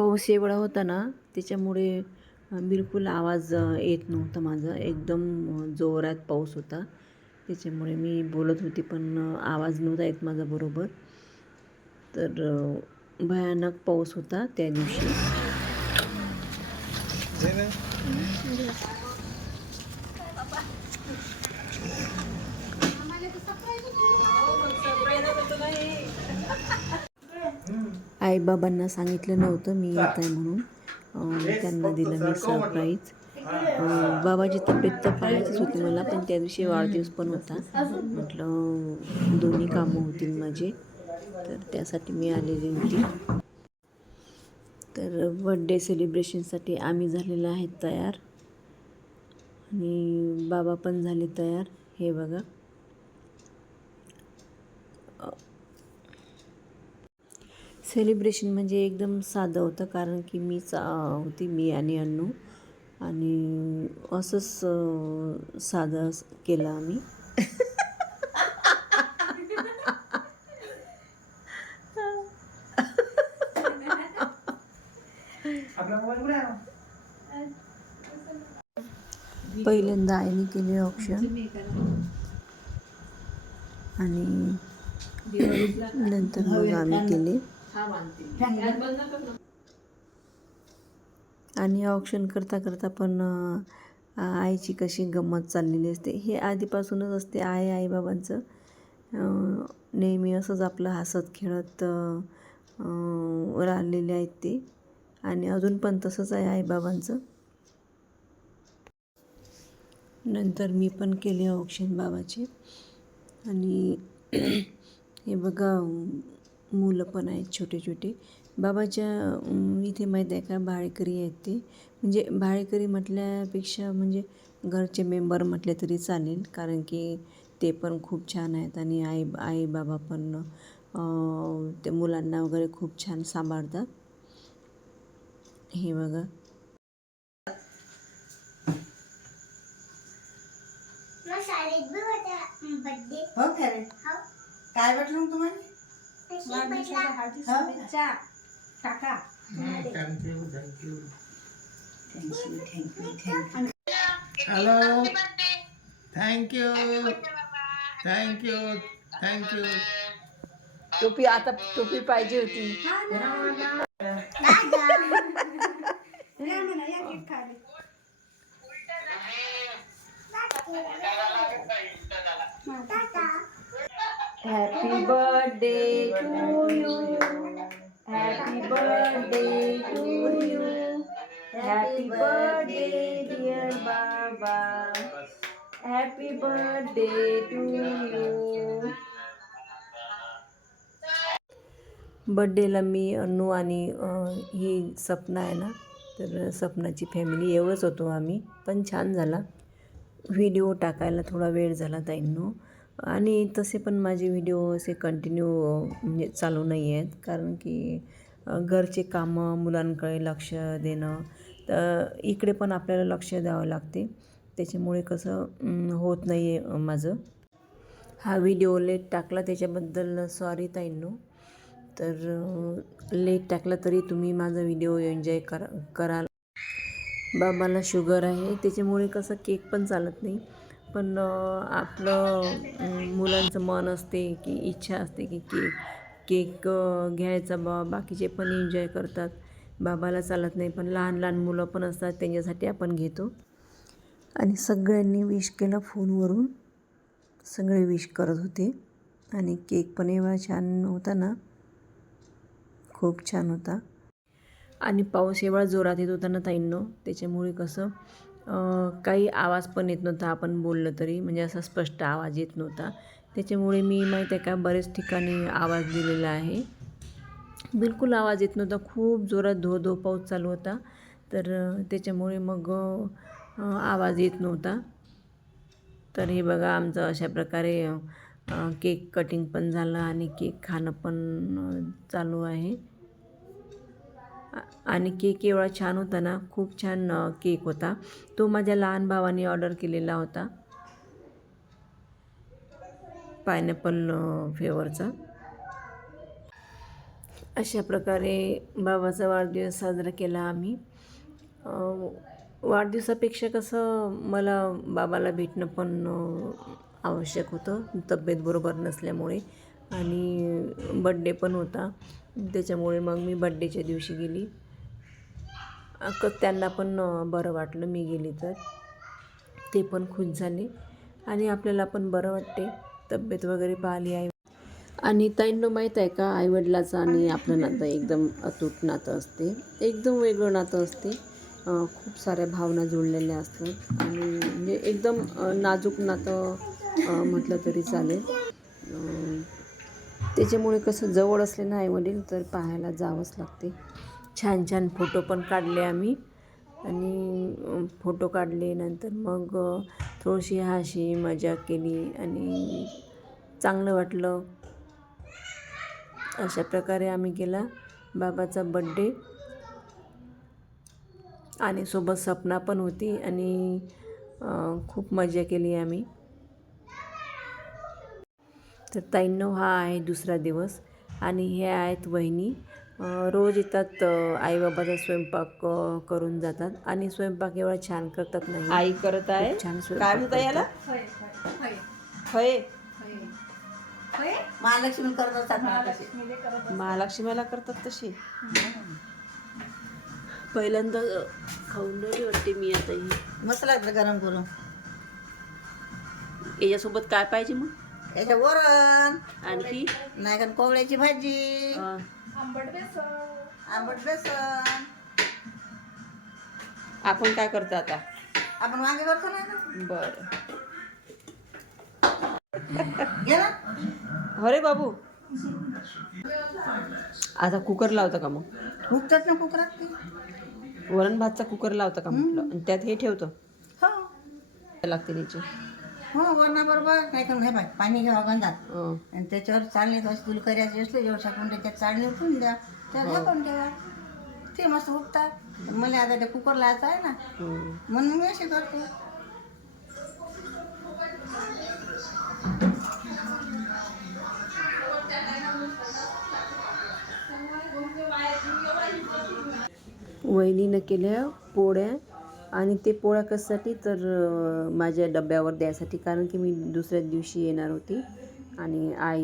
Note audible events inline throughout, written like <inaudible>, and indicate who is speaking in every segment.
Speaker 1: पाऊस एवढा होता ना त्याच्यामुळे बिलकुल आवाज येत नव्हता माझा. एकदम जोरात पाऊस होता. त्याच्यामुळे मी बोलत होती पण आवाज नव्हता येत माझा बरोबर. तर भयानक पाऊस होता त्या दिवशी. आईबाबांना सांगितलं नव्हतं मी येत आहे म्हणून. त्यांना दिलं मी सरप्राईज बाबाची तब्येत तर पाहायचीच होती मला पण त्या दिवशी वाढदिवस पण होता. म्हटलं दोन्ही कामं होतील माझे तर त्यासाठी मी आलेली होती. तर बड्डे सेलिब्रेशनसाठी आम्ही झालेलो आहे तयार. आणि बाबा पण झाले तयार हे बघा. सेलिब्रेशन म्हणजे एकदम साधं होतं कारण की मीच होती मी आणि अण्णू आणि असंच साधं केलं आम्ही. पहिल्यांदा आईने केले ऑप्शन आणि नंतर मग आम्ही केले. आणि ऑप्शन करता करता पण आईची कशी गंमत चाललेली असते. हे आधीपासूनच असते आई आईबाबांचं. नेहमी असंच आपलं हसत खेळत राहिलेले आहेत ते. आणि अजून पण तसंच आहे आईबाबांचं. नंतर मी पण केले औक्षण बाबाचे. आणि <clears throat> हे बघा मुलं पण आहेत छोटे छोटे बाबाच्या इथे माहीत आहे का भाडेकरी आहेत ते. म्हणजे भाडेकरी म्हटल्यापेक्षा म्हणजे घरचे मेंबर म्हटले तरी चालेल. कारण की ते पण खूप छान आहेत आणि आई आई बाबा पण ते मुलांना वगैरे खूप छान सांभाळतात. हे बघा.
Speaker 2: हो खरे.
Speaker 3: हो.
Speaker 2: काय वाटलं तुम्हाला? हो
Speaker 4: टाका
Speaker 2: thank you thank you thank you thank you
Speaker 5: hello thank you thank you thank you
Speaker 1: टोपी आता टोपी पाहिजे होती.
Speaker 4: या म्हणा या केक खाली.
Speaker 1: Happy birthday to you. Happy birthday to you. Happy birthday dear Baba. Happy birthday to you. बड्डेला मी अण्णू आणि ही सपना आहे ना तर सपनाची फॅमिली एवढंच होतो आम्ही पण छान झाला व्हिडिओ टाकायला थोडा वेळ झाला ताईंनो आणि तसे पण माझे व्हिडिओ असे कंटिन्यू म्हणजे चालू नाही आहेत. कारण की घरचे कामं मुलांकडे लक्ष देणं तर इकडे पण आपल्याला लक्ष द्यावं लागते. त्याच्यामुळे कसं होत नाही आहे माझं. हा व्हिडिओ लेट टाकला त्याच्याबद्दल सॉरी ताईंनो. तर लेट टाकला तरी तुम्ही माझा व्हिडिओ एन्जॉय करा कराल. बाबाला शुगर आहे त्याच्यामुळे कसं केक पण चालत नाही. पण आपलं मुलांचं मन असते की इच्छा असते की केक केक घ्यायचा बा बाकीचे पण एन्जॉय करतात. बाबाला चालत नाही पण लहान लहान मुलं पण असतात त्यांच्यासाठी आपण घेतो. आणि सगळ्यांनी विश केलं फोनवरून. सगळे विश करत होते. आणि केक पण एवढा छान होता ना. खूप छान होता. आणि पाऊस एवढा जोरात येत होता ना ताईंनो त्याच्यामुळे कसं काही आवाज पण येत नव्हता आपण बोललं तरी. म्हणजे असा स्पष्ट आवाज येत नव्हता. त्याच्यामुळे मी माहीत आहे का बरेच ठिकाणी आवाज दिलेला आहे. बिलकुल आवाज येत नव्हता. खूप जोरात धो धो पाऊस चालू होता. तर त्याच्यामुळे मग आवाज येत नव्हता. तर हे बघा आमचं अशा प्रकारे केक कटिंग पण झालं आणि केक खाणं पण चालू आहे. आणि केक एवढा छान होता ना खूप छान केक होता. तो माझ्या लहान भावाने ऑर्डर केलेला होता. पायनॅपल फ्लेवरचा. अशा प्रकारे बाबाचा वाढदिवस साजरा केला आम्ही. वाढदिवसापेक्षा कसं मला बाबाला भेटणं पण आवश्यक होतं. तब्येत बरोबर नसल्यामुळे. आणि बड्डे पण होता. त्याच्यामुळे मग मी बड्डेच्या दिवशी गेली. क त्यांना पण बरं वाटलं मी गेली तर. ते पण खुश झाले. आणि आपल्याला पण बरं वाटते. तब्येत वगैरे पाहिली आहे. आणि ताईंना माहीत आहे का आईवडिलाचं आणि आपलं नातं एकदम अतूट नातं असते. एकदम वेगळं नातं असते. खूप साऱ्या भावना जुळलेल्या असतात. आणि म्हणजे एकदम नाजूक नातं म्हटलं तरी चालेल. त्याच्यामुळे कसं जवळ असले ना आईवडील तर पाहायला जावंच लागते. छान छान फोटो पण काढले आम्ही. आणि फोटो काढले नंतर मग थोडीशी हाशी मजा केली आणि चांगलं वाटलं. अशा प्रकारे आम्ही केला बाबाचा बड्डे आणि सोबत सपना पण होती आणि खूप मजा केली आम्ही. तर ताईंनो हा आहे दुसरा दिवस आणि हे आहेत वहिनी. रोज येतात आईबाबाचा स्वयंपाक करून जातात आणि स्वयंपाक एवढा छान करतात नाही
Speaker 2: आई करत आहे.
Speaker 1: छान
Speaker 2: काय
Speaker 1: स्वयंपाक
Speaker 2: याला?
Speaker 1: करतात.
Speaker 4: होय होय.
Speaker 2: फळे
Speaker 4: होय? होय होय
Speaker 2: महालक्ष्मी करत असतात.
Speaker 4: महालक्ष्मीले
Speaker 2: करतात तशी.
Speaker 1: पहिल्यांदा खाऊन राहिली वाटते मी आता ही.
Speaker 2: मस्त लागतं गरम करून.
Speaker 1: याच्यासोबत काय पाहिजे मग?
Speaker 2: याच्या वरण.
Speaker 1: आणखी?
Speaker 2: नाही का कोवळ्याची भाजी.
Speaker 1: अं,
Speaker 4: आंबट बेसन.
Speaker 2: आंबट बेसन.
Speaker 1: आपण काय करतो आता?
Speaker 2: आपण वांगे करतो ना आता.
Speaker 1: बरं. अरे बाबू. आता कुकर लावता का मग?
Speaker 2: फुकतात ना कुकरात ते.
Speaker 1: वरण भातचा कुकर लावता का म्हटलं? आणि त्यात हे ठेवतो.
Speaker 2: हो.
Speaker 1: लागते त्याचे.
Speaker 2: हो वरणाबरोबर नाही का हे बाय पाणी घ्यावं गंधात.
Speaker 1: अं,
Speaker 2: आणि त्याच्यावर चाळणी असं तुला करायची असले जेवढ टाकून त्याच्यात चाळणी उठून द्या. त्यात झाकून ठेवा. ते मस्त उठतात मला आता ते कुकर लावायचं आहे ना
Speaker 1: हं.
Speaker 2: म्हणून मी असे करते.
Speaker 1: वहिनीनं केल्या पोळ्या. आणि ते पोळ्या कशासाठी तर माझ्या डब्यावर द्यायसाठी कारण की मी दुसऱ्या दिवशी येणार होती. आणि आई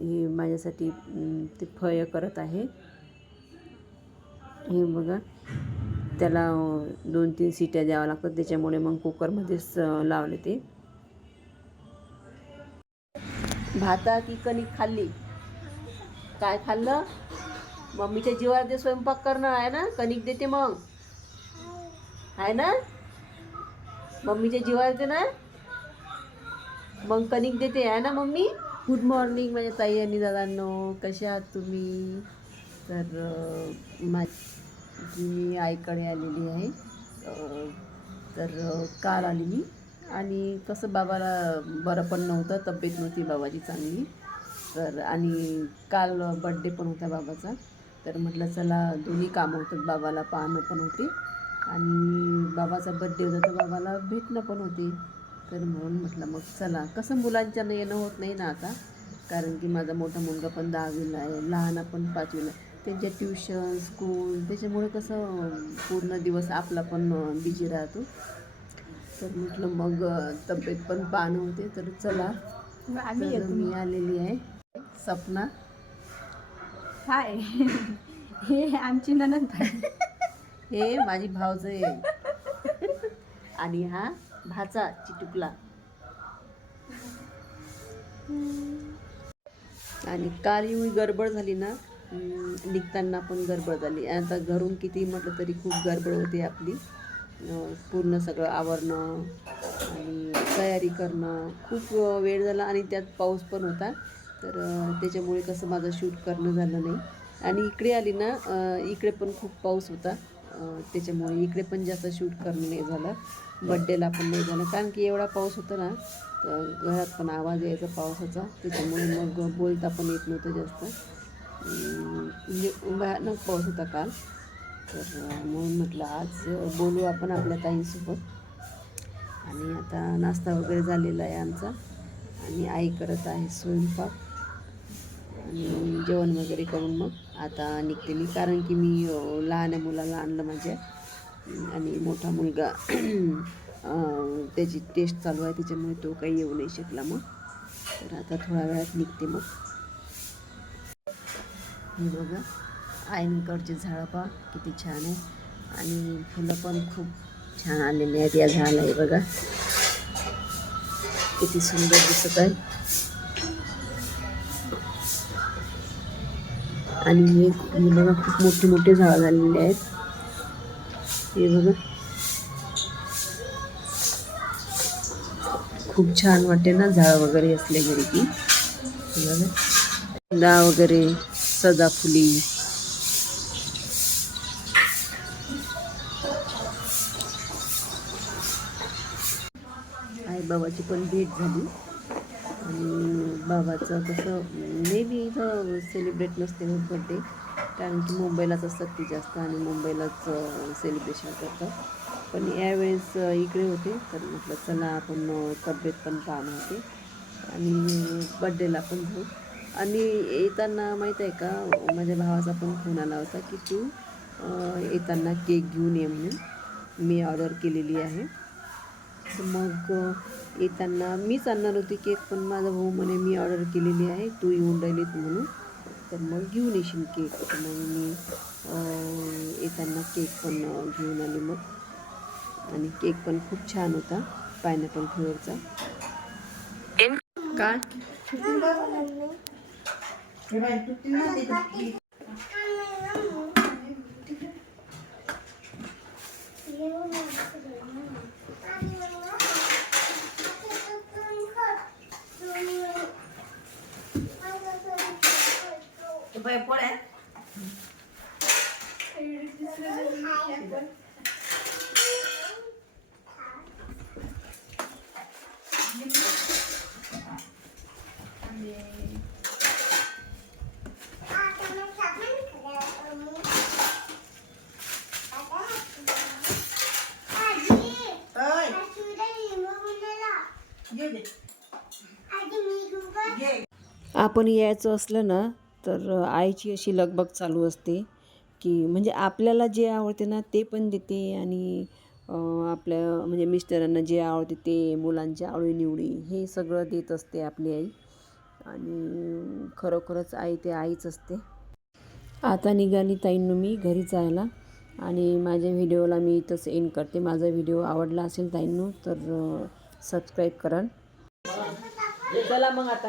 Speaker 1: ही माझ्यासाठी ते फय करत आहे. हे बघा त्याला दोन तीन सिट्या द्याव्या लागतात. त्याच्यामुळे मग कुकरमध्येच लावले ते. भाताची कणिक खाल्ली? काय खाल्लं? मम्मीच्या जीवावर ते स्वयंपाक करणं आहे ना? कणिक देते मग. आहे ना? मम्मीच्या जीवावर येते ना? मग कणिक देते आहे ना मम्मी? गुड मॉर्निंग माझ्या ताई आणि दादांनो. कसे आहात तुम्ही? तर माझी मी आईकडे आलेली आहे. तर काल आली मी आणि कसं बाबाला बरं पण नव्हतं तब्येत नव्हती बाबाची चांगली. तर आणि काल बड्डे पण होता बाबाचा. तर म्हटलं चला दोन्ही कामं होतात बाबाला पाहणं पण होते. आणि बाबाचा बड्डे होता तर बाबाला भेटणं पण होते. तर म्हणून म्हटलं मग चला. कसं मुलांच्यानं येणं होत नाही ना आता. कारण की माझा मोठा मुलगा पण दहावीला आहे लहान पण पाचवीला आहे. त्यांच्या ट्युशन स्कूल त्याच्यामुळे कसं पूर्ण दिवस आपला पण बिझी राहतो. तर म्हटलं मग तब्येत पण पाहणं होते तर चला.
Speaker 4: आम्ही
Speaker 1: मी आलेली आहे. सपना.
Speaker 4: हाय. <laughs> हे आमची ननंद. <laughs>
Speaker 1: हे माझी भावज आहे आणि हा भाचा चिटुकला. आणि काल एवढी गडबड झाली ना निघताना पण गडबड झाली. आता घरून किती म्हटलं तरी खूप गडबड होते आपली. पूर्ण सगळं आवरणं आणि तयारी करणं. खूप वेळ झाला आणि त्यात पाऊस पण होता. तर त्याच्यामुळे कसं माझं शूट करणं झालं नाही. आणि इकडे आली ना इकडे पण खूप पाऊस होता. त्याच्यामुळे इकडे पण जास्त शूट करणं नाही झालं. बड्डेला पण नाही झालं. कारण की एवढा पाऊस होता ना तर घरात पण आवाज यायचा पावसाचा. त्याच्यामुळे मग बोलता पण येत नव्हतं जास्त. म्हणजे भयानक पाऊस होता काल. तर म्हणून म्हटलं आज बोलू आपण आपल्या ताईंसोबत. आणि आता नाश्ता वगैरे झालेला आहे आमचा. आणि आई करत आहे स्वयंपाक. आणि जेवण वगैरे करून मग आता निघते मी. कारण की मी लहान मुलाला आणलं माझ्या. आणि मोठा मुलगा <clears throat> त्याची टेस्ट चालू आहे त्याच्यामुळे तो काही येऊ नाही शकला मग. तर आता थोड्या वेळात निघते मग. हे बघा. आईंकडचे झाडं पहा किती छान आहे. आणि फुलं पण खूप छान आलेली आहेत या झाडाला हे बघा. किती सुंदर दिसत आहे. आणि हे बघा खूप मोठे मोठे झाडं झालेले आहेत. हे बघा. खूप छान वाटते ना झाड वगैरे असले घरी की. बघा. दा वगैरे सदाफुली. आई बाबाची पण भेट झाली. आणि बाबाचं कसं नेहमी इथं सेलिब्रेट नसते होत बड्डे कारण की मुंबईलाच असतात ती जास्त आणि मुंबईलाच सेलिब्रेशन करतात. पण यावेळेस इकडे होते तर म्हटलं चला आपण तब्येत पण ताण होते आणि बड्डेला पण जाऊ. आणि येताना माहीत आहे का माझ्या भावाचा पण फोन आला होता की तू येताना केक घेऊन ये म्हणून. मी ऑर्डर केलेली आहे. तर मग येताना मीच आणणार होती केक पण माझा भाऊ म्हणे मी ऑर्डर केलेली आहे तू येऊन राहिलीत म्हणून. तर मग घेऊन येशील केक. तर मग मी येताना केक पण घेऊन आली मग. आणि केक पण खूप छान होता पायनॅपल फ्लेवरचा काय
Speaker 2: हे बाई, तुटतील ना ते तुटतील. ते बाई, पोळ्या. ओय, ये दे. ये.
Speaker 1: आपण यायचं असलं ना तर आईची अशी लगबग चालू असते की म्हणजे आपल्याला जे आवडते ना ते पण देते आणि आपल्या म्हणजे मिस्टरांना जे आवडते ते मुलांच्या आवडीनिवडी हे सगळं देत असते आपली आई. आणि खरोखरच आई ते आईच असते. आता निघाली ताईंनो मी घरी जायला आणि माझ्या व्हिडिओला मी इथंच एंड करते. माझा व्हिडिओ आवडला असेल ताईंनो तर सबस्क्राईब करा चला मग आता.